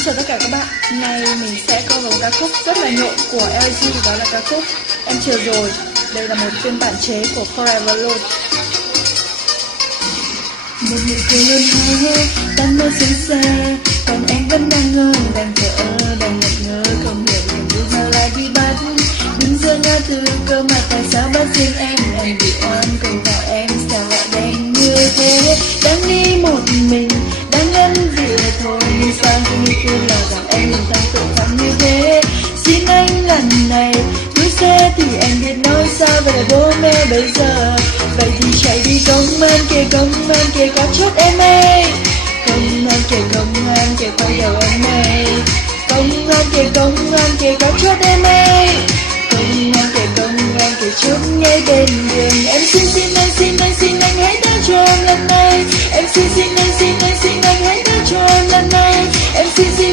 Xin chào tất cả các bạn. Hôm nay mình sẽ cover một ca khúc rất là nhộn của LG, đó là ca khúc Em Chờ Rồi. Đây là một phiên bản chế của Forever Alone. Một nụ cười luôn hứa, tan mơ xuống xe, còn em vẫn đang ngơ, đang thở, đang ngẩn ngơ, không hiểu mình bây giờ lại bị bắt. Đứng giữa ngã tư cơ mà tại sao bắt riêng em bị oan cầu vào em sao lại đành như thế, đang đi một mình, đang ngân dịu thôi, nhưng sao không cứ là rằng em luôn đang tội phạm như thế. Xin anh lần này cứ xe thì em biết nói sao về bố mẹ bây giờ, vậy thì chạy đi công an kia có chốt em ơi, công an kia quay đầu em ơi, công an kia có chốt em ơi, công an kia chốt ngay bên đường. Em xin anh hãy tha cho em lần này, em xin anh hãy tha cho em lần này, em xin